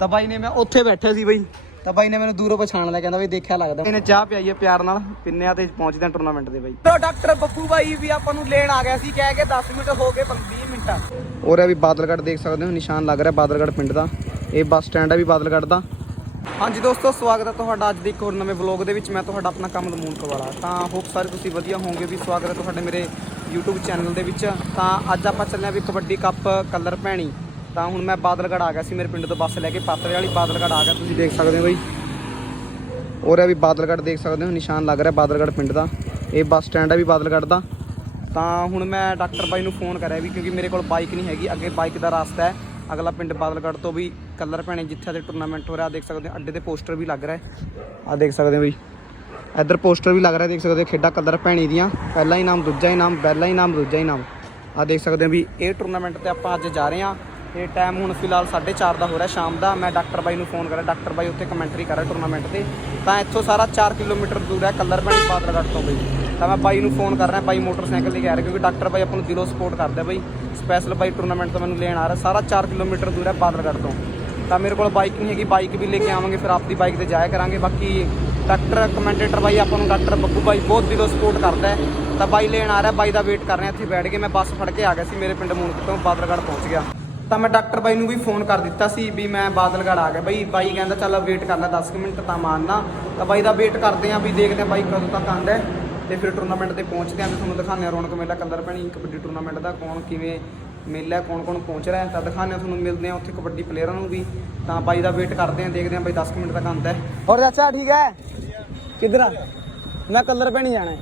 ਤਾਂ ਬਾਈ ਨੇ ਮੈਂ ਉੱਥੇ ਬੈਠਾ ਸੀ ਬਈ। ਤਾਂ ਬਾਈ ਨੇ ਮੈਨੂੰ ਦੂਰੋਂ ਪਛਾਣ ਲਿਆ ਕਹਿੰਦਾ ਬਈ ਦੇਖਿਆ ਲੱਗਦਾ। ਇਹਨੇ ਚਾਹ ਪਿਆਈ ਹੈ ਪਿਆਰ ਨਾਲ ਪਿੰਨਿਆ ਤੇ ਪਹੁੰਚਦੇ ਆ ਟੂਰਨਾਮੈਂਟ ਦੇ ਬਾਈ। ਤਾਂ ਡਾਕਟਰ ਬੱਬੂ ਬਾਈ ਵੀ ਆਪਾਂ ਨੂੰ ਲੈਣ ਆ ਗਿਆ ਸੀ ਕਹਿ ਕੇ 10 ਮਿੰਟ ਹੋ ਗਏ 20 ਮਿੰਟਾਂ। ਔਰ ਇਹ ਵੀ ਬਾਦਲਗੜ੍ਹ ਦੇਖ ਸਕਦੇ ਹੋ ਨਿਸ਼ਾਨ ਲੱਗ ਰਿਹਾ ਬਾਦਲਗੜ੍ਹ ਪਿੰਡ ਦਾ। ਇਹ ਬੱਸ ਸਟੈਂਡ ਹੈ ਵੀ ਬਾਦਲਗੜ੍ਹ ਦਾ। ਹਾਂਜੀ ਦੋਸਤੋ ਸਵਾਗਤ ਹੈ ਤੁਹਾਡਾ ਅੱਜ ਦੇ ਇੱਕ ਹੋਰ ਨਵੇਂ ਵਲੌਗ ਦੇ ਵਿੱਚ। ਮੈਂ ਤੁਹਾਡਾ ਆਪਣਾ ਕਮਲ ਮੂਨਕ ਵਾਲਾ ਤਾਂ ਹੋਪ ਸਾਰੇ ਤੁਸੀਂ ਵਧੀਆ ਹੋਵੋਗੇ ਵੀ ਸਵਾਗਤ ਹੈ ਤੁਹਾਡੇ ਮੇਰੇ YouTube ਚੈਨਲ ਦੇ ਵਿੱਚ। ਤਾਂ ਅੱਜ ਆਪਾਂ ਚੱਲੇ ਵੀ ਕਬੱਡੀ ਕੱਪ ਕਲਰ ਭੈਣੀ। ਤਾਂ ਹੁਣ ਮੈਂ ਬਾਦਲਗੜ੍ਹ ਆ ਗਿਆ ਸੀ, ਮੇਰੇ ਪਿੰਡ ਤੋਂ ਬੱਸ ਲੈ ਕੇ ਪਾਤਰੇ ਵਾਲੀ ਬਾਦਲਗੜ੍ਹ ਆ ਗਿਆ, ਤੁਸੀਂ ਦੇਖ ਸਕਦੇ ਹੋ ਬਈ। ਔਰ ਇਹ ਵੀ ਬਾਦਲਗੜ੍ਹ ਦੇਖ ਸਕਦੇ ਹੋ, ਨਿਸ਼ਾਨ ਲੱਗ ਰਿਹਾ ਬਾਦਲਗੜ੍ਹ ਪਿੰਡ ਦਾ। ਇਹ ਬੱਸ ਸਟੈਂਡ ਹੈ ਵੀ ਬਾਦਲਗੜ੍ਹ ਦਾ। ਤਾਂ ਹੁਣ ਮੈਂ ਡਾਕਟਰ ਬਾਈ ਨੂੰ ਫੋਨ ਕਰਿਆ ਵੀ, ਕਿਉਂਕਿ ਮੇਰੇ ਕੋਲ ਬਾਈਕ ਨਹੀਂ ਹੈਗੀ, ਅੱਗੇ ਬਾਈਕ ਦਾ ਰਸਤਾ ਹੈ। ਅਗਲਾ ਪਿੰਡ ਬਾਦਲਗੜ੍ਹ ਤੋਂ ਵੀ ਕਲਰ ਭੈਣੇ ਜਿੱਥੇ ਦੇ ਟੂਰਨਾਮੈਂਟ ਹੋ ਰਿਹਾ ਦੇਖ ਸਕਦੇ ਹੋ, ਅੱਡੇ ਤੇ ਪੋਸਟਰ ਵੀ ਲੱਗ ਰਿਹਾ ਹੈ। ਆ ਦੇਖ ਸਕਦੇ ਹੋ ਬਈ। ਇੱਧਰ ਪੋਸਟਰ ਵੀ ਲੱਗ ਰਿਹਾ, ਦੇਖ ਸਕਦੇ ਹੋ ਖੇਡਾਂ ਕਲਰ ਭੈਣੀ ਦੀਆਂ। ਪਹਿਲਾ ਇਨਾਮ, ਦੂਜਾ ਇਨਾਮ, ਪਹਿਲਾ ਇਨਾਮ, ਦੂਜਾ ਇਨਾਮ। ਆ ਦੇਖ ਸਕਦੇ ਹੋ ਵੀ, ਇਹ ਟੂਰਨਾਮੈਂਟ ਤੇ ਆਪਾਂ ਅੱਜ ਜਾ ਰਹੇ ਹਾਂ। ਤੇ ਟਾਈਮ ਹੁਣ ਫਿਲਹਾਲ 4:30 ਦਾ ਹੋ ਰਿਹਾ ਸ਼ਾਮ ਦਾ। ਮੈਂ ਡਾਕਟਰ ਬਾਈ ਨੂੰ ਫੋਨ ਕਰਿਆ। ਡਾਕਟਰ ਬਾਈ ਉੱਥੇ ਕਮੈਂਟਰੀ ਕਰ ਰਿਹਾ ਟੂਰਨਾਮੈਂਟ ਤੇ। ਤਾਂ ਇੱਥੋਂ ਸਾਰਾ 4 ਕਿਲੋਮੀਟਰ ਦੂਰ ਹੈ ਕਲਰ ਭੈਣੀ ਬਾਦਲਗੜ੍ਹ ਤੋਂ ਬਈ। ਤਾਂ ਮੈਂ ਬਾਈ ਨੂੰ ਫੋਨ ਕਰ ਰਿਹਾ, ਬਾਈ ਮੋਟਰਸਾਈਕਲ ਲੈ ਕੇ ਆ ਰਿਹਾ ਕਿਉਂਕਿ ਡਾਕਟਰ ਬਾਈ ਆਪਾਂ ਨੂੰ ਦਿਲੋਂ ਸਪੋਰਟ ਕਰਦਾ ਬਾਈ। ਸਪੈਸ਼ਲ ਬਾਈ ਟੂਰਨਾਮੈਂਟ ਤੋਂ ਮੈਨੂੰ ਲੈਣ ਆ ਰਿਹਾ। ਸਾਰਾ 4 ਕਿਲੋਮੀਟਰ ਦੂਰ ਹੈ ਬਾਦਲਗੜ੍ਹ ਤੋਂ। ਤਾਂ ਮੇਰੇ ਕੋਲ ਬਾਈਕ ਨਹੀਂ ਹੈਗੀ। ਬਾਈਕ ਵੀ ਲੈ ਕੇ ਆਵਾਂਗੇ, ਫਿਰ ਆਪਦੀ ਬਾਈਕ ਤੇ ਜਾਇਆ ਕਰਾਂਗੇ। ਬਾਕੀ ਡਾਕਟਰ ਕਮੈਂਟੇਟਰ ਬਾਈ ਆਪਾਂ ਨੂੰ ਡਾਕਟਰ ਬੱਬੂ ਬਾਈ ਬਹੁਤ ਦਿਲੋਂ ਸਪੋਰਟ ਕਰਦਾ ਹੈ। ਤਾਂ ਬਾਈ ਲੈਣ ਆ ਰਿਹਾ, ਬਾਈ ਦਾ ਵੇਟ ਕਰ ਰਿਹਾ। ਇੱਥੇ ਬੈਠ ਕੇ ਮੈਂ ਬੱਸ ਫੜ ਕੇ ਆ ਗਿਆ ਸੀ। ਮੇਰੇ ਪਿੰਡ ਮੂਨਕ ਤੋਂ ਬਾਦਲਗੜ੍ਹ ਪਹੁੰਚ ਗਿਆ। ਤਾਂ ਮੈਂ ਡਾਕਟਰ ਬਾਈ ਨੂੰ ਵੀ ਫੋਨ ਕਰ ਦਿੱਤਾ ਸੀ ਵੀ ਮੈਂ ਬਾਦਲਗੜ੍ਹ ਆ ਗਿਆ। ਬਾਈ ਬਾਈ ਕਹਿੰਦਾ, ਚੱਲ ਵੇਟ ਕਰ ਲੈ 10 ਕੁ ਮਿੰਟ ਤਾਂ ਮਾਨਣਾ ਤਾਂ ਬਾਈ ਦਾ ਵੇਟ ਕਰਦੇ ਆਂ ਵੀ ਦੇਖਦੇ ਆਂ ਬਾਈ ਕਦੋਂ ਤੱਕ ਆਂਦਾ ਹੈ। ਤੇ ਫਿਰ ਟੂਰਨਾਮੈਂਟ ਤੇ ਪਹੁੰਚਦੇ ਆਂ ਤੇ ਤੁਹਾਨੂੰ ਦਿਖਾਉਂਦੇ ਆਂ ਰੌਣਕ ਮੇਲਾ ਕਲਰ ਭੈਣੀ, ਕਬੱਡੀ ਟੂਰਨਾਮੈਂਟ ਦਾ ਕੌਣ ਕਿਵੇਂ ਮੇਲਾ ਕੌਣ ਕੌਣ ਪਹੁੰਚ ਰਿਹਾ ਤਾਂ ਦਿਖਾਉਂਦੇ ਆਂ ਤੁਹਾਨੂੰ, ਮਿਲਦੇ ਆਂ ਉੱਥੇ ਕਬੱਡੀ ਪਲੇਅਰਾਂ ਨੂੰ ਵੀ। ਤਾਂ ਬਾਈ ਦਾ ਵੇਟ ਕਰਦੇ ਆਂ ਦੇਖਦੇ ਆਂ ਬਾਈ 10 ਕੁ ਮਿੰਟ ਤੱਕ ਆਂਦਾ ਹੈ। ਹੋਰ ਚਾਚਾ, ਠੀਕ ਹੈ? ਕਿੱਧਰ ਆ? ਮੈਂ ਕਲਰ ਭੈਣੀ ਜਾਣਾ ਹੈ।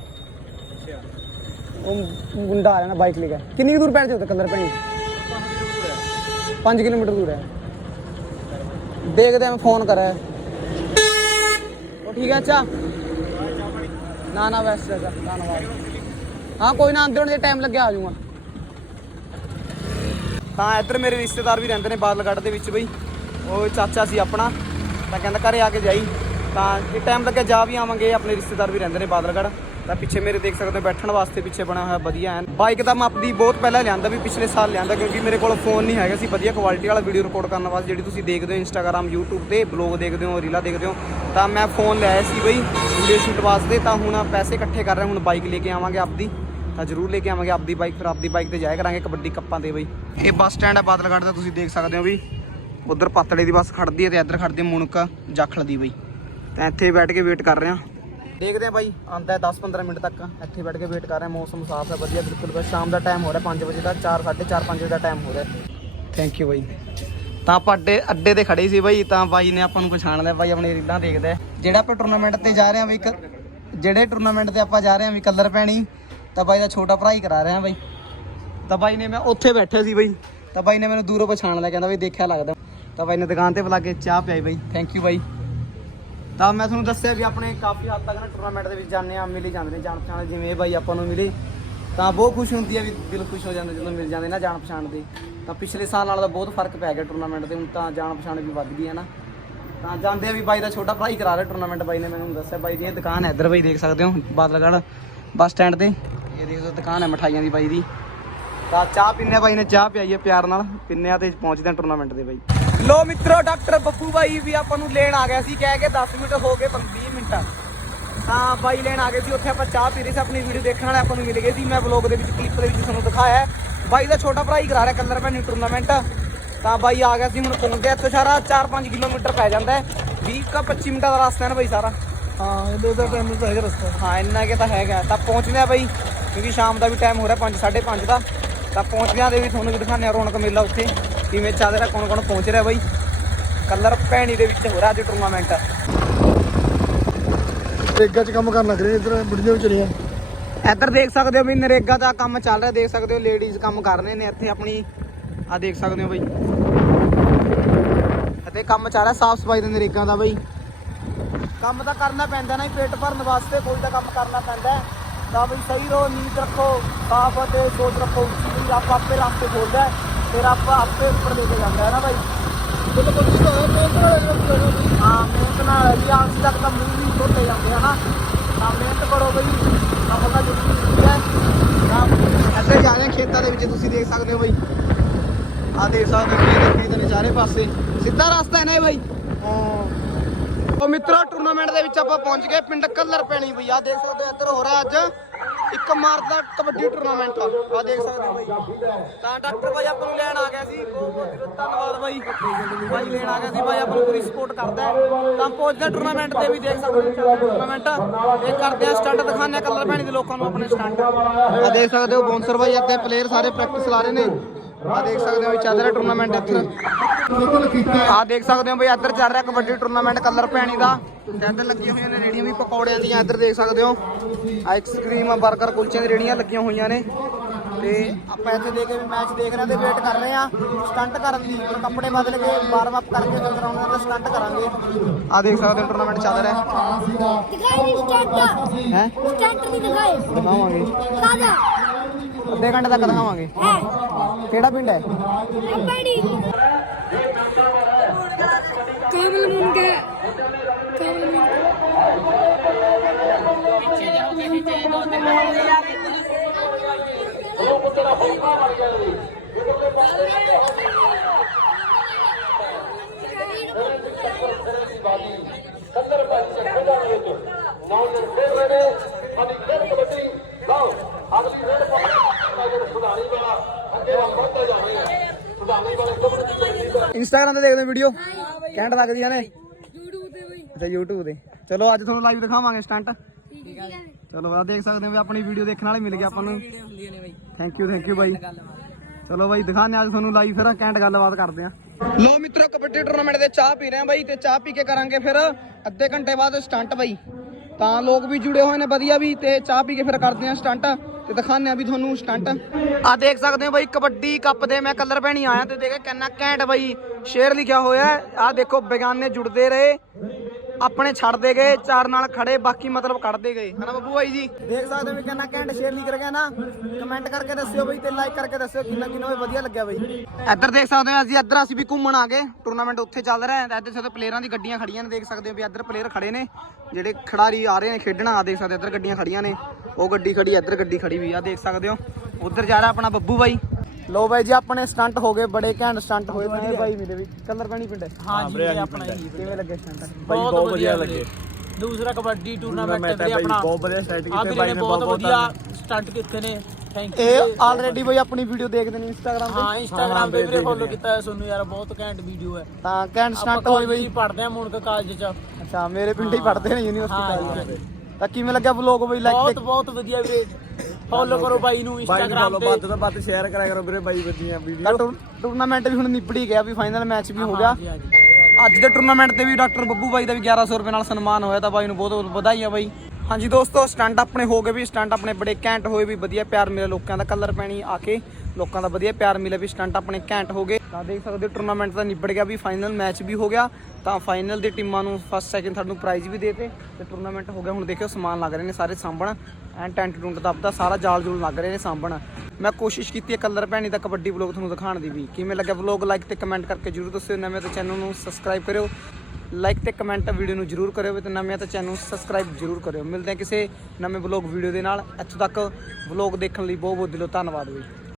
ਉਹ ਮੁੰਡਾ ਆ ਜਾਣਾ ਬਾਈਕ ਲੈ ਕੇ। ਕਿੰਨੀ ਦੂਰ ਪੈਣ ਜਾਓ ਕਲਰ ਭੈਣੀ? 5 ਕਿਲੋਮੀਟਰ ਦੂਰ ਹੈ। ਦੇਖਦੇ ਆਂ ਮੈਂ ਫੋਨ ਕਰਾਂ। ਉਹ ਠੀਕ ਹੈ, ਅੱਛਾ। ਨਾ ਨਾ, ਵੈਸੇ ਧੰਨਵਾਦ। ਹਾਂ, ਕੋਈ ਨਾ ਅੰਦਰ ਦੇ ਟਾਈਮ ਲੱਗਿਆ, ਆ ਜਾਊਗਾ। ਤਾਂ ਇੱਧਰ ਮੇਰੇ ਰਿਸ਼ਤੇਦਾਰ ਵੀ ਰਹਿੰਦੇ ਨੇ ਬਾਦਲਗੜ੍ਹ ਦੇ ਵਿੱਚ ਬਈ। ਉਹ ਚਾਚਾ ਸੀ ਆਪਣਾ, ਤਾਂ ਕਹਿੰਦਾ ਘਰੇ ਆ ਕੇ ਜਾਈ। ਤਾਂ ਜੇ ਟਾਈਮ ਲੱਗਿਆ, ਜਾ ਵੀ ਆਵਾਂਗੇ, ਆਪਣੇ ਰਿਸ਼ਤੇਦਾਰ ਵੀ ਰਹਿੰਦੇ ਨੇ ਬਾਦਲਗੜ੍ਹ। ਤਾਂ ਪਿੱਛੇ ਮੇਰੇ ਦੇਖ ਸਕਦੇ ਹੋ ਬੈਠਣ ਵਾਸਤੇ ਪਿੱਛੇ ਬਣਿਆ ਹੋਇਆ ਵਧੀਆ ਐਨ। ਬਾਈਕ ਤਾਂ ਮੈਂ ਆਪਦੀ ਬਹੁਤ ਪਹਿਲਾਂ ਲਿਆਂਦਾ ਵੀ ਪਿਛਲੇ ਸਾਲ ਲਿਆਂਦਾ ਕਿਉਂਕਿ ਮੇਰੇ ਕੋਲ ਫੋਨ ਨਹੀਂ ਹੈਗਾ ਸੀ। ਵਧੀਆ ਕੁਆਲਿਟੀ ਵਾਲਾ ਵੀਡੀਓ ਰਿਕਾਰਡ ਕਰਨ ਵਾਸਤੇ ਜਿਹੜੀ ਤੁਸੀਂ ਦੇਖਦੇ ਹੋ ਇੰਸਟਾਗ੍ਰam YouTube ਤੇ ਬਲੌਗ ਦੇਖਦੇ ਹੋ ਰੀਲਾਂ ਦੇਖਦੇ ਹੋ, ਤਾਂ ਮੈਂ ਫੋਨ ਲਿਆਇਆ ਸੀ ਬਈ ਵੀਡੀਓ ਸ਼ੂਟ ਵਾਸਤੇ। ਤਾਂ ਹੁਣ ਪੈਸੇ ਇਕੱਠੇ ਕਰ ਰਹੇ, ਹੁਣ ਬਾਈਕ ਲੈ ਕੇ ਆਵਾਂਗੇ ਆਪਦੀ ਤਾਂ ਜ਼ਰੂਰ ਲੈ ਕੇ ਆਵਾਂਗੇ ਆਪਦੀ ਬਾਈਕ ਫਿਰ ਆਪਦੀ ਬਾਈਕ ਤੇ ਜਾਇਆ ਕਰਾਂਗੇ ਕਬੱਡੀ ਕੱਪਾਂ ਤੇ ਬਈ। ਇਹ ਬੱਸ ਸਟੈਂਡ ਹੈ ਬਾਦਲਗੜ੍ਹ ਦਾ, ਤੁਸੀਂ ਦੇਖ ਸਕਦੇ ਹੋ ਵੀ। ਉਧਰ ਪਾਤੜੇ ਦੀ ਬੱਸ ਖੜਦੀ ਹੈ ਤੇ ਇੱਧਰ ਖੜਦੀ ਹੈ ਮੁਣਕ ਜਾਖਲ ਦੀ ਬਈ। ਤਾਂ ਇੱਥੇ ਬੈਠ ਕੇ ਵੇਟ ਕਰ ਰਹੇ। ਹਾਂ ਦੇਖਦੇ ਹਾਂ ਬਾਈ ਆਂਦਾ ਹੈ 10-15 ਮਿੰਟ ਤੱਕ। ਇੱਥੇ ਬੈਠ ਕੇ ਵੇਟ ਕਰ ਰਹੇ, ਮੌਸਮ ਸਾਫ਼ ਹੈ, ਵਧੀਆ, ਬਿਲਕੁਲ ਬਸ ਸ਼ਾਮ ਦਾ ਟਾਈਮ ਹੋ ਰਿਹਾ 5 ਵਜੇ ਦਾ 4 4:30 5 ਵਜੇ ਦਾ ਟਾਈਮ ਹੋ ਰਿਹਾ। ਥੈਂਕ ਯੂ ਬਾਈ। ਤਾਂ ਆਪਾਂ ਅੱਡੇ ਅੱਡੇ ਤੇ ਖੜੇ ਸੀ ਬਾਈ, ਤਾਂ ਬਾਈ ਨੇ ਆਪਾਂ ਨੂੰ ਪਛਾਣ ਲਿਆ, ਬਾਈ ਆਪਣੀ ਰੀਲਾਂ ਦੇਖਦਾ ਹੈ। ਜਿਹੜਾ ਆਪਾਂ ਟੂਰਨਾਮੈਂਟ ਤੇ ਜਾ ਰਹੇ ਹਾਂ ਬਈ ਇੱਕ, ਜਿਹੜੇ ਟੂਰਨਾਮੈਂਟ ਤੇ ਆਪਾਂ ਜਾ ਰਹੇ ਹਾਂ ਵੀ ਕਲਰ ਪੈਣੀ, ਤਾਂ ਬਾਈ ਦਾ ਛੋਟਾ ਭਰਾ ਹੀ ਕਰਾ ਰਿਹਾ ਬਾਈ। ਤਾਂ ਬਾਈ ਨੇ ਮੈਂ ਉੱਥੇ ਬੈਠਾ ਸੀ ਬਾਈ, ਤਾਂ ਬਾਈ ਨੇ ਮੈਨੂੰ ਦੂਰੋਂ ਪਛਾਣ ਲਿਆ, ਕਹਿੰਦਾ ਬਾਈ ਦੇਖਿਆ ਲੱਗਦਾ। ਤਾਂ ਬਾਈ ਨੇ ਦੁਕਾਨ ਤੇ ਬੁਲਾ ਕੇ ਚਾਹ ਪਿਆਈ ਬਾਈ। ਥੈਂਕ ਯੂ ਬਾਈ। ਤਾਂ ਮੈਂ ਤੁਹਾਨੂੰ ਦੱਸਿਆ ਵੀ ਆਪਣੇ ਕਾਫੀ ਹੱਦ ਤੱਕ ਨਾ ਟੂਰਨਾਮੈਂਟ ਦੇ ਵਿੱਚ ਜਾਂਦੇ ਆ ਮਿਲੀ ਜਾਂਦੇ ਨੇ, ਜਾਣ ਪਛਾਣ ਜਿਵੇਂ ਇਹ ਬਾਈ ਆਪਾਂ ਨੂੰ ਮਿਲੇ। ਤਾਂ ਬਹੁਤ ਖੁਸ਼ੀ ਹੁੰਦੀ ਹੈ ਵੀ ਦਿਲ ਖੁਸ਼ ਹੋ ਜਾਂਦਾ ਜਦੋਂ ਮਿਲ ਜਾਂਦੇ ਨਾ ਜਾਣ ਪਛਾਣ ਦੇ। ਤਾਂ ਪਿਛਲੇ ਸਾਲ ਨਾਲ ਤਾਂ ਬਹੁਤ ਫ਼ਰਕ ਪੈ ਗਿਆ ਟੂਰਨਾਮੈਂਟ ਦੇ ਹੁਣ ਤਾਂ ਜਾਣ ਪਛਾਣ ਵੀ ਵੱਧ ਗਈ ਹੈ ਨਾ। ਤਾਂ ਜਾਂਦੇ ਆ ਵੀ ਬਾਈ ਦਾ ਛੋਟਾ ਭਰਾ ਹੀ ਕਰਾ ਰਿਹਾ ਟੂਰਨਾਮੈਂਟ ਬਾਈ ਨੇ ਮੈਨੂੰ ਦੱਸਿਆ। ਬਾਈ ਦੀ ਇਹ ਦੁਕਾਨ ਹੈ ਇੱਧਰ ਬਾਈ, ਦੇਖ ਸਕਦੇ ਹੋ, ਬਾਦਲਗੜ੍ਹ ਬੱਸ ਸਟੈਂਡ ਤੇ। ਇਹ ਦੇਖ ਸਕਦੇ ਦੁਕਾਨ ਹੈ ਮਠਾਈਆਂ ਦੀ ਬਾਈ ਦੀ। ਤਾਂ ਚਾਹ ਪੀਨੇ ਆ ਬਾਈ ਨੇ, ਚਾਹ ਪਿਆਈ ਹੈ ਪਿਆਰ ਨਾਲ। ਪੀਨੇ ਆ ਤੇ ਪਹੁੰਚਦੇ ਆ ਟੂਰਨਾਮੈਂਟ ਦੇ ਬਾਈ। ਲੋ ਮਿੱਤਰੋ ਡਾਕਟਰ ਬੱਬੂ ਬਾਈ ਵੀ ਆਪਾਂ ਨੂੰ ਲੈਣ ਆ ਗਿਆ ਸੀ ਕਹਿ ਕੇ 10 ਮਿੰਟ ਹੋ ਗਏ 20 ਮਿੰਟ। ਤਾਂ ਬਾਈ ਲੈਣ ਆ ਗਏ ਸੀ ਉੱਥੇ ਆਪਾਂ ਚਾਹ ਪੀ ਰਹੇ ਸੀ ਆਪਣੀ ਵੀਡੀਓ ਦੇਖਣ ਵਾਲੇ ਆਪਾਂ ਨੂੰ ਮਿਲ ਗਏ ਸੀ। ਮੈਂ ਵਲੌਗ ਦੇ ਵਿੱਚ ਕਲਿੱਪ ਦੇ ਵਿੱਚ ਤੁਹਾਨੂੰ ਦਿਖਾਇਆ। ਬਾਈ ਦਾ ਛੋਟਾ ਭਰਾ ਹੀ ਕਰਾ ਰਿਹਾ ਕਲਰ ਪੈਨ ਟੂਰਨਾਮੈਂਟ ਤਾਂ ਬਾਈ ਆ ਗਿਆ ਸੀ ਹੁਣ ਪਹੁੰਚਦੇ ਇੱਥੋਂ ਸਾਰਾ 4-5 ਕਿਲੋਮੀਟਰ ਪੈ ਜਾਂਦਾ ਹੈ। 20 ਕਾ 25 ਮਿੰਟਾਂ ਦਾ ਰਸਤਾ ਹੈ ਨਾ ਬਾਈ ਸਾਰਾ? ਹਾਂ ਇਹਦੇ ਦਾ ਟਾਈਮ ਤਾਂ ਹੈਗਾ ਰਸਤਾ। ਹਾਂ ਇੰਨਾ ਕਿ ਤਾਂ ਹੈਗਾ। ਤਾਂ ਪਹੁੰਚਦੇ ਆ ਬਾਈ ਕਿਉਂਕਿ ਸ਼ਾਮ ਦਾ ਵੀ ਟਾਈਮ ਹੋ ਰਿਹਾ 5 5:30 ਦਾ। ਤਾਂ ਪਹੁੰਚਦਿਆਂ ਦੇ ਵੀ ਤੁਹਾਨੂੰ ਵੀ ਆ ਰੌਣਕ ਮੇਲਾ ਉੱਥੇ। ਕਿਵੇਂ ਚੱਲ ਰਿਹਾ ਕੌਣ ਕੌਣ ਪਹੁੰਚ ਰਿਹਾ ਬਾਈ? ਕਲਰ ਭੈਣੀ ਦੇ ਵਿੱਚ ਹੋ ਰਿਹਾ ਅੱਜ ਟੂਰਨਾਮੈਂਟ ਰੇਗਾ 'ਚ ਕੰਮ ਕਰਨ ਲੱਗ ਰਹੇ ਇੱਧਰ ਬੁੜੀਆਂ ਵੀ ਚਲੀਆਂ ਇੱਧਰ ਦੇਖ ਸਕਦੇ ਹੋ ਵੀ ਨਰੇਗਾ ਦਾ ਕੰਮ ਚੱਲ ਰਿਹਾ ਦੇਖ ਸਕਦੇ ਹੋ ਲੇਡੀਜ਼ ਕੰਮ ਕਰ ਰਹੇ ਨੇ ਇੱਥੇ ਆਪਣੀ ਆ ਦੇਖ ਸਕਦੇ ਹੋ ਬਾਈ। ਅਤੇ ਕੰਮ ਚੱਲ ਰਿਹਾ ਸਾਫ਼ ਸਫ਼ਾਈ ਦਾ ਨਰੇਗਾ ਦਾ ਬਾਈ। ਕੰਮ ਤਾਂ ਕਰਨਾ ਪੈਂਦਾ ਨਾ ਪੇਟ ਭਰਨ ਵਾਸਤੇ ਕੋਈ ਤਾਂ ਕੰਮ ਕਰਨਾ ਪੈਂਦਾ। ਤਾਂ ਬਈ ਸਹੀ ਰਹੋ ਨੀਂਦ ਰੱਖੋ ਸਾਫ਼ ਅਤੇ ਸੋਚ ਰੱਖੋ ਵੀ ਆਪਾਂ ਆਪੇ ਰਸਤੇ ਖੋਲਦਾ ਫਿਰ ਆਪਾਂ ਆਪੇ ਉੱਪਰ ਲੈ ਕੇ ਜਾਂਦਾ ਹੈ ਨਾ ਬਾਈ? ਜਦੋਂ ਕੋਈ ਤਾਂ ਹੈ ਮਿਹਨਤ ਨਾਲ ਕਰੋ ਬਈ। ਹਾਂ। ਮਿਹਨਤ ਨਾਲ ਜੀ ਆਂਸ ਤੱਕ ਤਾਂ ਮੂੰਹ ਵੀ ਧੋਤੇ ਜਾਂਦੇ ਹਨਾ ਤਾਂ ਮਿਹਨਤ ਕਰੋ ਬਈ ਕੰਮ ਤਾਂ ਜ਼ਰੂਰੀ ਹੁੰਦੀ ਹੈ। ਇੱਥੇ ਜਾ ਰਹੇ ਖੇਤਾਂ ਦੇ ਵਿੱਚ ਤੁਸੀਂ ਦੇਖ ਸਕਦੇ ਹੋ ਬਈ। ਆ ਦੇਖ ਸਕਦੇ ਹੋ ਖੇਤ ਖੇਤ ਨੇ ਚਾਰੇ ਪਾਸੇ। ਸਿੱਧਾ ਰਸਤਾ ਹੈ ਨਾ ਇਹ ਬਾਈ? ਉਹ ਮਿੱਤਰੋ ਟੂਰਨਾਮੈਂਟ ਦੇ ਵਿੱਚ ਆਪਾਂ ਪਹੁੰਚ ਗਏ ਪਿੰਡ ਕੱਲਰ ਪੈਣੀ ਬਈ। ਆ ਦੇਖ ਸਕਦੇ ਹੋ ਇੱਧਰ ਹੋ ਰਿਹਾ ਅੱਜ। ਇੱਕ ਮਾਰਚ ਦਾ ਕਬੱਡੀ ਟੂਰਨਾਮੈਂਟ ਆ। ਆ ਦੇਖ ਸਕਦੇ ਹੋ ਬਾਈ। ਤਾਂ ਡਾਕਟਰ ਬਾਈ ਆਪਾਂ ਨੂੰ ਲੈਣ ਆ ਗਿਆ ਸੀ। ਬਹੁਤ ਬਹੁਤ ਧੰਨਵਾਦ ਬਾਈ। ਬਾਈ ਲੈਣ ਆ ਗਿਆ ਸੀ। ਬਾਈ ਆਪਾਂ ਨੂੰ ਪੂਰੀ ਸਪੋਰਟ ਕਰਦਾ ਹੈ। ਤਾਂ ਪਹੁੰਚਦੇ ਟੂਰਨਾਮੈਂਟ ਤੇ ਵੀ ਦੇਖ ਸਕਦੇ ਹੋ ਟੂਰਨਾਮੈਂਟ ਇਹ ਕਰਦੇ ਆ ਸਟੰਟ, ਦਿਖਾਉਂਦੇ ਆ ਕੱਲਰ ਪੈਣੀ ਦੇ ਲੋਕਾਂ ਨੂੰ ਆਪਣੇ ਸਟੰਟ। ਆ ਦੇਖ ਸਕਦੇ ਹੋ, ਬੌਂਸਰ ਬਾਈ ਇੱਥੇ ਪਲੇਅਰ ਸਾਰੇ ਪ੍ਰੈਕਟਿਸ ਲਾ ਰਹੇ ਨੇ। ਆ ਦੇਖ ਸਕਦੇ ਹੋ ਵੀ ਚੱਲ ਰਿਹਾ ਟੂਰਨਾਮੈਂਟ ਇੱਧਰ ਆ ਦੇਖ ਸਕਦੇ ਹੋ ਬਈ ਇੱਧਰ ਚੱਲ ਰਿਹਾ ਕਬੱਡੀ ਟੂਰਨਾਮੈਂਟ ਕਲਰ ਪੈਣੀ ਦਾ। ਤੇ ਇੱਧਰ ਲੱਗੀਆਂ ਹੋਈਆਂ ਨੇ ਰੇੜੀਆਂ ਵੀ ਪਕੌੜਿਆਂ ਦੀਆਂ ਇੱਧਰ ਦੇਖ ਸਕਦੇ ਹੋ। ਆਈਸਕ੍ਰੀਮ 버ਗਰ ਕੁਲਚਿਆਂ ਦੀ ਰੇੜੀਆਂ ਲੱਗੀਆਂ ਹੋਈਆਂ ਨੇ। ਤੇ ਆਪਾਂ ਇੱਥੇ ਦੇ ਕੇ ਵੀ ਮੈਚ ਦੇਖ ਰਹੇ ਹਾਂ ਤੇ ਵੇਟ ਕਰ ਰਹੇ ਆ ਸਟੰਟ ਕਰਨ ਦੀ ਕੱਪੜੇ ਬਦਲ ਕੇ ਵਾਰਮ ਅਪ ਕਰਕੇ ਫਿਰ ਗਰਾਊਂਡ ਤੇ ਸਟੰਟ ਕਰਾਂਗੇ। ਆ ਦੇਖ ਸਕਦੇ ਹੋ ਟੂਰਨਾਮੈਂਟ ਚੱਲ ਰਿਹਾ। ਦਿਖਾਈ ਨਹੀਂ ਸਟੰਟ ਹੈ? ਸਟੰਟ ਨਹੀਂ ਦਿਖਾਏ ਦਿਖਾਵਾਂਗੇ। ਕਾਦਾ ਅੱਧੇ ਘੰਟੇ ਤੱਕ ਦਿਖਾਵਾਂਗੇ। ਕਿਹੜਾ ਪਿੰਡ ਹੈ? ਕੰਪਨੀ ਕਮਲ ਮੁੰਗੇ ਕਮਲ ਮੁੰਗੇ ਇੰਸਟਾਗ੍ਰਾਮ ਤੇ ਦੇਖਦੇ ਵੀਡੀਓ ਘੈਂਟ ਲੱਗਦੀਆਂ ਨੇ। YouTube ਤੇ ਬਈ। ਅੱਛਾ YouTube ਤੇ। ਚਲੋ ਅੱਜ ਤੁਹਾਨੂੰ ਲਾਈਵ ਦਿਖਾਵਾਂਗੇ ਸਟੰਟ ਠੀਕ ਹੈ ਚਲੋ ਆ ਦੇਖ ਸਕਦੇ ਹੋ ਵੀ ਆਪਣੀ ਵੀਡੀਓ ਦੇਖਣ ਵਾਲੇ ਮਿਲ ਗਏ ਆਪਾਂ ਨੂੰ। ਥੈਂਕ ਯੂ ਥੈਂਕ ਯੂ ਬਾਈ। ਚਲੋ ਬਾਈ ਦਿਖਾਣੇ ਅੱਜ ਤੁਹਾਨੂੰ ਲਾਈਵ ਫਿਰ ਕੈਂਟ ਗੱਲਬਾਤ ਕਰਦੇ ਆ ਲੋ ਮਿੱਤਰੋ ਕਬੱਡੀ ਟੂਰਨਾਮੈਂਟ ਦੇ ਚਾਹ ਪੀ ਰਹੇ ਆ ਬਾਈ ਤੇ ਚਾਹ ਪੀ ਕੇ ਕਰਾਂਗੇ ਫਿਰ ਅੱਧੇ ਘੰਟੇ ਬਾਅਦ ਸਟੰਟ ਬਾਈ। ਤਾਂ ਲੋਕ ਵੀ ਜੁੜੇ ਹੋਏ ਨੇ ਵਧੀਆ ਵੀ ਤੇ ਚਾਹ ਪੀ ਕੇ ਫਿਰ ਕਰਦੇ ਆ ਸਟੰਟ ਤੇ ਦਿਖਾਣੇ ਆ ਵੀ ਤੁਹਾਨੂੰ ਸਟੰਟ ਆ ਦੇਖ ਸਕਦੇ ਹੋ ਬਾਈ ਕਬੱਡੀ ਕੱਪ ਦੇ ਮੈਂ ਕਲਰ ਪੈਣੀ ਆਇਆ ਤੇ ਦੇਖ ਕਿੰਨਾ ਘੈਂਟ ਬਾਈ। ਸ਼ੇਰ ਲਿਖਿਆ ਹੋਇਆ ਆ ਦੇਖੋ ਬੇਗਾਨੇ ਜੁੜਦੇ ਰਹੇ ਆਪਣੇ ਛੱਡਦੇ ਗਏ ਚਾਰ ਨਾਲ ਖੜੇ ਬਾਕੀ ਮਤਲਬ ਕੱਢਦੇ ਗਏ। ਹਨਾ ਬੱਬੂ ਭਾਈ ਜੀ? ਦੇਖ ਸਕਦੇ ਹੋ ਵੀ ਕਿੰਨਾ ਘੈਂਟ ਸ਼ੇਅਰ ਲਿਖ ਰਿਹਾ ਨਾ। ਕਮੈਂਟ ਕਰਕੇ ਦੱਸਿਓ ਬਈ ਤੇ ਲਾਈਕ ਕਰਕੇ ਦੱਸਿਓ ਕਿੰਨਾ ਕਿੰਨਾ ਵਧੀਆ ਲੱਗਿਆ ਬਈ। ਇੱਧਰ ਦੇਖ ਸਕਦੇ ਹੋ ਅਸੀਂ ਇੱਧਰ ਅਸੀਂ ਵੀ ਘੁੰਮਣ ਆ ਗਏ। ਟੂਰਨਾਮੈਂਟ ਉੱਥੇ ਚੱਲ ਰਿਹਾ ਹੈ ਇੱਧਰ ਸਾਡੇ ਪਲੇਅਰਾਂ ਦੀ ਗੱਡੀਆਂ ਖੜੀਆਂ ਨੇ ਦੇਖ ਸਕਦੇ ਹੋ ਵੀ ਇੱਧਰ ਪਲੇਅਰ ਖੜੇ ਨੇ ਜਿਹੜੇ ਖਿਡਾਰੀ ਆ ਰਹੇ ਨੇ ਖੇਡਣ ਆ ਦੇਖ ਸਕਦੇ ਹੋ ਇੱਧਰ ਗੱਡੀਆਂ ਖੜੀਆਂ ਨੇ ਉਹ ਗੱਡੀ ਖੜੀ ਇੱਧਰ ਗੱਡੀ ਖੜੀ ਵੀ ਆ ਦੇਖ ਸਕਦੇ ਹੋ। ਉੱਧਰ ਜਾ ਰਿਹਾ ਆਪਣਾ ਬੱਬੂ ਬਾਈ। ਲੋ ਬਾਈ ਜੀ ਆਪਣੇ ਸਟੰਟ ਹੋ ਗਏ ਬੜੇ ਘੈਂਟ ਸਟੰਟ ਹੋਏ ਬਾਈ ਮੇਰੇ ਵੀ। ਕਲਰ ਪੈਣੀ ਪਿੰਡ। ਹਾਂ ਜੀ ਇਹ ਆਪਣਾ ਹੀ। ਕਿਵੇਂ ਲੱਗੇ। ਸਟੰਟ ਬਹੁਤ ਵਧੀਆ ਲੱਗੇ। ਦੂਸਰਾ ਕਬੱਡੀ ਟੂਰਨਾਮੈਂਟ ਹੈ ਵੀਰੇ ਆਪਣਾ। ਬਹੁਤ ਵਧੀਆ ਸਟਾਰਟ ਕੀਤਾ ਬਾਈ ਨੇ ਬਹੁਤ ਵਧੀਆ ਸਟੰਟ ਕੀਤੇ ਨੇ। ਥੈਂਕ ਯੂ ਇਹ ਆਲਰੇਡੀ ਬਈ ਆਪਣੀ ਵੀਡੀਓ ਦੇਖਦੇ ਨੇ ਇੰਸਟਾਗ੍ਰਾਮ ਹਾਂ ਤੇ ਇੰਸਟਾਗ੍ਰਾਮ ਤੇ ਵੀਰੇ ਫੋਲੋ ਕੀਤਾ ਹੈ ਸੋਨੂੰ ਯਾਰ ਬਹੁਤ ਘੈਂਟ ਵੀਡੀਓ ਹੈ। ਤਾਂ ਕੈਂਟ ਆਪਾਂ ਸਟੰਟ ਹੋਏ ਕਾਲਜ ਬਈ। ਪੜ੍ਹਦੇ ਆ ਮੁਣਕ ਕਾਲਜ ਚ। ਅੱਛਾ ਮੇਰੇ ਪਿੰਡ ਹੀ ਪੜਦੇ ਨੇ ਯੂਨੀਵਰਸਿਟੀ ਹਾਂ ਕਾਲਜ ਤਾਂ ਕਿਵੇਂ ਲੱਗਿਆ ਵਲੋਗ ਬਈ? ਲਾਈਕ ਬਹੁਤ ਬਹੁਤ ਵਧੀਆ ਵੀਰੇ। ਫੋਲੋ ਕਰੋ ਬਾਈ ਨੂੰ ਇੰਸਟਾਗ੍ਰਾਮ ਤੇ। ਤੋਂ ਵੱਧ ਸ਼ੇਅਰ ਕਰਿਆ ਕਰੋ ਵੀਰੇ ਬਾਈ ਵਧੀਆ ਵੀਡੀਓ ਟੂਰਨਾਮੈਂਟ ਵੀ ਹੁਣ ਨਿਬੜ ਹੀ ਗਿਆ ਵੀ ਫਾਈਨਲ ਮੈਚ ਵੀ ਹੋ ਗਿਆ। ਅੱਜ ਦੇ ਟੂਰਨਾਮੈਂਟ ਤੇ ਵੀ ਡਾਕਟਰ ਬੱਬੂ ਬਾਈ ਦਾ ਵੀ 1100 ਰੁਪਏ ਨਾਲ ਸਨਮਾਨ ਹੋਇਆ ਤਾਂ ਬਾਈ ਨੂੰ ਬਹੁਤ ਬਹੁਤ ਵਧਾਈਆਂ ਬਾਈ। ਹਾਂਜੀ ਦੋਸਤੋ ਸਟੰਟ ਆਪਣੇ ਹੋ ਗਏ ਵੀ ਸਟੰਟ ਆਪਣੇ ਬੜੇ ਘੈਂਟ ਹੋਏ ਵੀ ਵਧੀਆ ਪਿਆਰ ਮਿਲਿਆ ਲੋਕਾਂ ਦਾ ਕਲਰ ਪੈਣੀ ਆ ਕੇ। ਲੋਕਾਂ ਦਾ ਵਧੀਆ ਪਿਆਰ ਮਿਲਿਆ ਵੀ ਸਟੰਟ ਆਪਣੇ ਘੈਂਟ ਹੋ ਗਏ। ਤਾਂ ਦੇਖ ਸਕਦੇ ਹੋ ਟੂਰਨਾਮੈਂਟ ਤਾਂ ਨਿਬੜ ਗਿਆ ਵੀ ਫਾਈਨਲ ਮੈਚ ਵੀ ਹੋ ਗਿਆ। ਤਾਂ ਫਾਈਨਲ ਦੀ ਟੀਮਾਂ ਨੂੰ ਫਸਟ ਸੈਕਿੰਡ ਥਰਡ ਨੂੰ ਪ੍ਰਾਈਜ਼ ਵੀ ਦੇਤੇ। ਤੇ ਟੂਰਨਾਮੈਂਟ ਹੋ ਗਿਆ ਹੁਣ ਦੇਖਿਓ ਸਮਾਨ ਲੱਗ ਰਹੇ ਨੇ ਸਾਰੇ ਸਾਂਭਣ। ਐਂਡ ਟੈਂਟ ਟੁੰਟ ਦੱਬਦਾ, ਸਾਰਾ ਜਾਲ ਜੂਲ ਲੱਗ ਰਹੇ ਨੇ ਸਾਂਭਣ। ਮੈਂ ਕੋਸ਼ਿਸ਼ ਕੀਤੀ ਹੈ ਕਲਰ ਭੈਣੀ ਦਾ ਕਬੱਡੀ ਵਲੌਗ ਤੁਹਾਨੂੰ ਦਿਖਾਉਣ ਦੀ ਵੀ। ਕਿਵੇਂ ਲੱਗਿਆ ਵਲੌਗ ਲਾਈਕ ਤੇ ਕਮੈਂਟ ਕਰਕੇ ਜਰੂਰ ਦੱਸਿਓ। ਨਵੇਂ ਤੇ ਚੈਨਲ ਨੂੰ ਸਬਸਕ੍ਰਾਈਬ ਕਰਿਓ। ਲਾਈਕ ਤੇ ਕਮੈਂਟ ਵੀਡੀਓ ਨੂੰ ਜਰੂਰ ਕਰਿਓ ਤੇ ਨਵੇਂ ਤੇ ਚੈਨਲ ਨੂੰ ਸਬਸਕ੍ਰਾਈਬ ਜਰੂਰ ਕਰਿਓ। ਮਿਲਦੇ ਹਾਂ ਕਿਸੇ ਨਵੇਂ ਵਲੌਗ ਵੀਡੀਓ ਦੇ ਨਾਲ। ਇੱਥੋਂ ਤੱਕ ਵਲੌਗ ਦੇਖਣ ਲਈ ਬਹੁਤ ਬਹੁਤ ਦਿਲੋਂ ਧੰਨਵਾਦ ਬਈ।